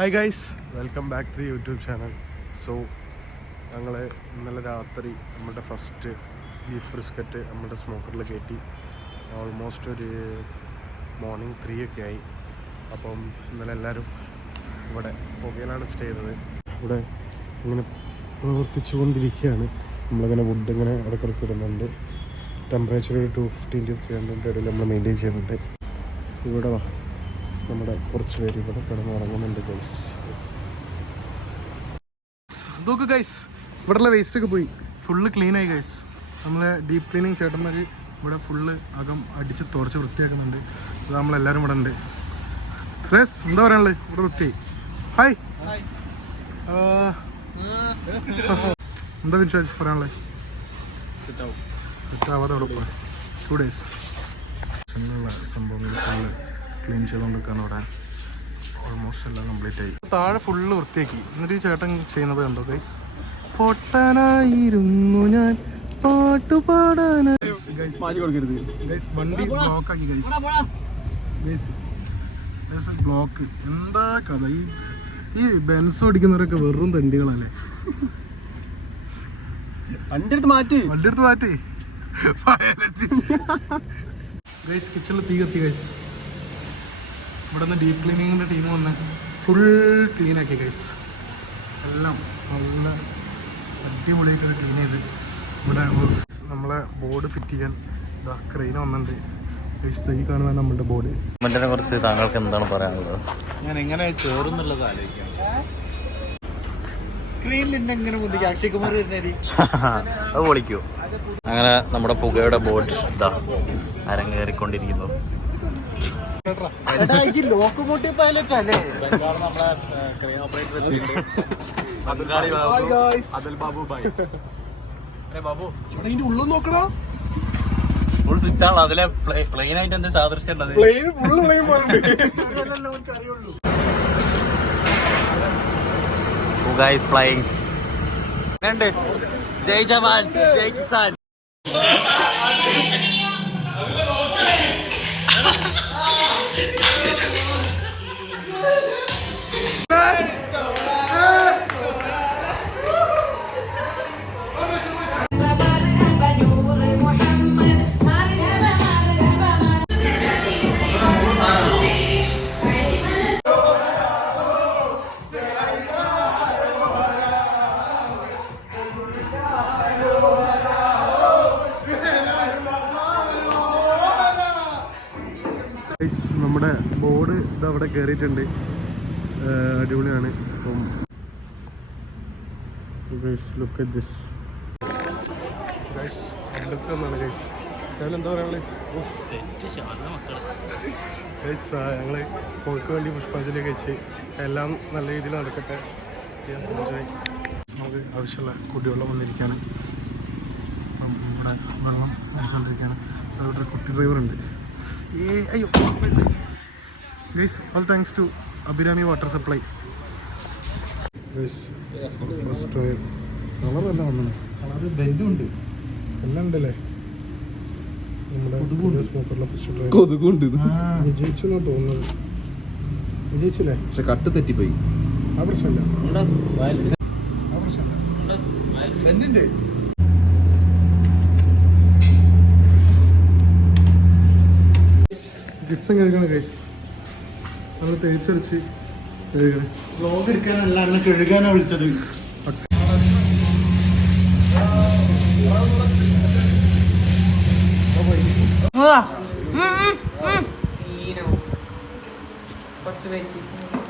Hi guys, welcome back to YouTube channel. So ഞങ്ങൾ ഇന്നലെ രാത്രി നമ്മുടെ ഫസ്റ്റ് ബീഫ് ബ്രിസ്ക്കറ്റ് നമ്മുടെ സ്മോക്കറിൽ കയറ്റി. ഓൾമോസ്റ്റ് ഒരു മോർണിംഗ് 3 ഒക്കെ ആയി. അപ്പം ഇന്നലെ എല്ലാവരും ഇവിടെ പുകയിലാണ് സ്റ്റേ ചെയ്തത്. ഇവിടെ ഇങ്ങനെ പ്രവർത്തിച്ചു കൊണ്ടിരിക്കുകയാണ്. നമ്മളിങ്ങനെ വുഡ് ഇങ്ങനെ ഇടയ്ക്കിടയ്ക്ക് ഇടുന്നുണ്ട്. ടെമ്പറേച്ചർ ഒരു 250 to 300 ഇടയിൽ നമ്മൾ മെയിൻറ്റെയിൻ ചെയ്യുന്നുണ്ട്. ഇവിടെ നമ്മുടെ കുറച്ച് പേര് ഇവിടെ കിടന്ന് ഉറങ്ങുന്നുണ്ട് ഗൈസ്. നോക്ക് ഗൈസ്, ഇവിടെയുള്ള വേസ്റ്റൊക്കെ പോയി ഫുള്ള് ക്ലീനായി ഗൈസ്. നമ്മളെ ഡീപ്പ് ക്ലീനിങ് ചേട്ടന്മാർ ഇവിടെ ഫുള്ള് അകം അടിച്ച് തുറച്ച് വൃത്തിയാക്കുന്നുണ്ട്. അത് നമ്മളെല്ലാവരും ഇവിടെ ഉണ്ട്. ശ്രേയസ് എന്താ പറയാനുള്ളത്? ഇവിടെ വൃത്തിയായി. ഹായ്, എന്താ വിശ്വാസം പറയാനുള്ളത്? സെറ്റ് ആവാതെ ഉറപ്പ് 2 days സംഭവങ്ങൾ ഫുള്ള് ക്ലീൻ ചെയ്തുകൊണ്ടിരിക്കുകയാണ്. ഇവിടെ ഓൾമോസ്റ്റ് എല്ലാം കംപ്ലീറ്റ് ആയി. താഴെ ഫുള്ള് വൃത്തിയാക്കി. എന്നിട്ട് ഈ ചേട്ടൻ ചെയ്യുന്നത് എന്തോ ഗൈസ്, പൊട്ടാനായിരുന്നു ഞാൻ പാട്ടുപാടാനായി. വണ്ടി ബ്ലോക്കാക്കി ഗൈസ്. ബ്ലോക്ക് എന്താ കഥ? ഈ ബെൻസ് ഓടിക്കുന്നവരൊക്കെ വെറും തണ്ടികളല്ലേ. വണ്ടി എടുത്ത് മാറ്റി ഗൈസ്. കിച്ചണിൽ തീ കത്തി ഗൈസ്. ഇവിടെ നിന്ന് ഡീപ്പ് ക്ലീനിങ്ങിൻ്റെ ടീം വന്ന് ഫുൾ ക്ലീനാക്കി ഗൈസ്. എല്ലാം നല്ല അടിപൊളിയായിട്ട് ക്ലീൻ ചെയ്ത് ഇവിടെ നമ്മളെ ബോർഡ് ഫിറ്റ് ചെയ്യാൻ ഇതാ ക്രെയിൻ വന്നിട്ടുണ്ട് ഗൈസ്. ഈ കാണുന്ന നമ്മുടെ ബോർഡ്. ഇതിനെ കുറിച്ച് താങ്കൾക്ക് എന്താണ് പറയാനുള്ളത്? ഞാൻ എങ്ങനെ ചേർന്നുള്ളത് ആലോചിക്കാം. അത് പൊളിക്കൂ. അങ്ങനെ നമ്മുടെ പുകയുടെ ബോട്ട് ഇതാ അരങ്ങേറിക്കൊണ്ടിരിക്കുന്നു. ലോക്കോമോട്ടീവ് പൈലറ്റ് അല്ലേ? ഉള്ളിൽ നോക്കണോ? ഫുൾ സ്വിച്ച് ആണല്ലോ. അതിലെ പ്ലെയിൻ ആയിട്ട് എന്താ സാദൃശ്യം ഉള്ളത്? Puga is flying. Jai Jawan, Jai Kisan. നമ്മുടെ ബോർഡ് ഇത് അവിടെ കയറിയിട്ടുണ്ട്. അടിപൊളിയാണ്. അപ്പം ലുക്ക് അറ്റ് ദിസ് ഗൈസ്. അമ്പലത്തിലൊന്നാണ് ഗൈസ്. രാവിലെ എന്താ പറയാനുള്ളത് ഗൈസ്? ഞങ്ങൾ കോഴിക്ക് വേണ്ടി പുഷ്പാഞ്ജലി കഴിച്ച് എല്ലാം നല്ല രീതിയിൽ നടക്കട്ടെ. എൻജോയ്. നമുക്ക് ആവശ്യമുള്ള കുടിവെള്ളം വന്നിരിക്കുകയാണ്. അപ്പം ഇവിടെ വെള്ളം അടിച്ചുകൊണ്ടിരിക്കുകയാണ്. അവിടെ കുട്ടി ഡ്രൈവറുണ്ട്. അയ്യോ guys, all thanks to Abhirami water supply guys. First oil കളറെല്ലാം വന്നത്. കളറ് ബെൻഡുണ്ട്, എല്ലാം ഉണ്ടല്ലേ. നമ്മുടെ സ്മോക്കറിലെ ഫസ്റ്റ് ട്രൈ കൊതുകുണ്ട്. വിജയിച്ചു എന്നാണ് തോന്നുന്നത്. വിജയിച്ചില്ലേ? പക്ഷെ കട്ട് തെറ്റിപ്പോയി. ആ പ്രശ്നമില്ല. ബെൻഡുണ്ട്. കിച്ചൺ കഴുകണം ഗൈസ്. നമ്മൾ തേച്ചരച്ച് കഴുകണം. വ്ലോഗ് എടുക്കാനല്ല, എന്നെ കഴുകാനാണ് വിളിച്ചത്. കുറച്ച് വെജിറ്റബിൾസ്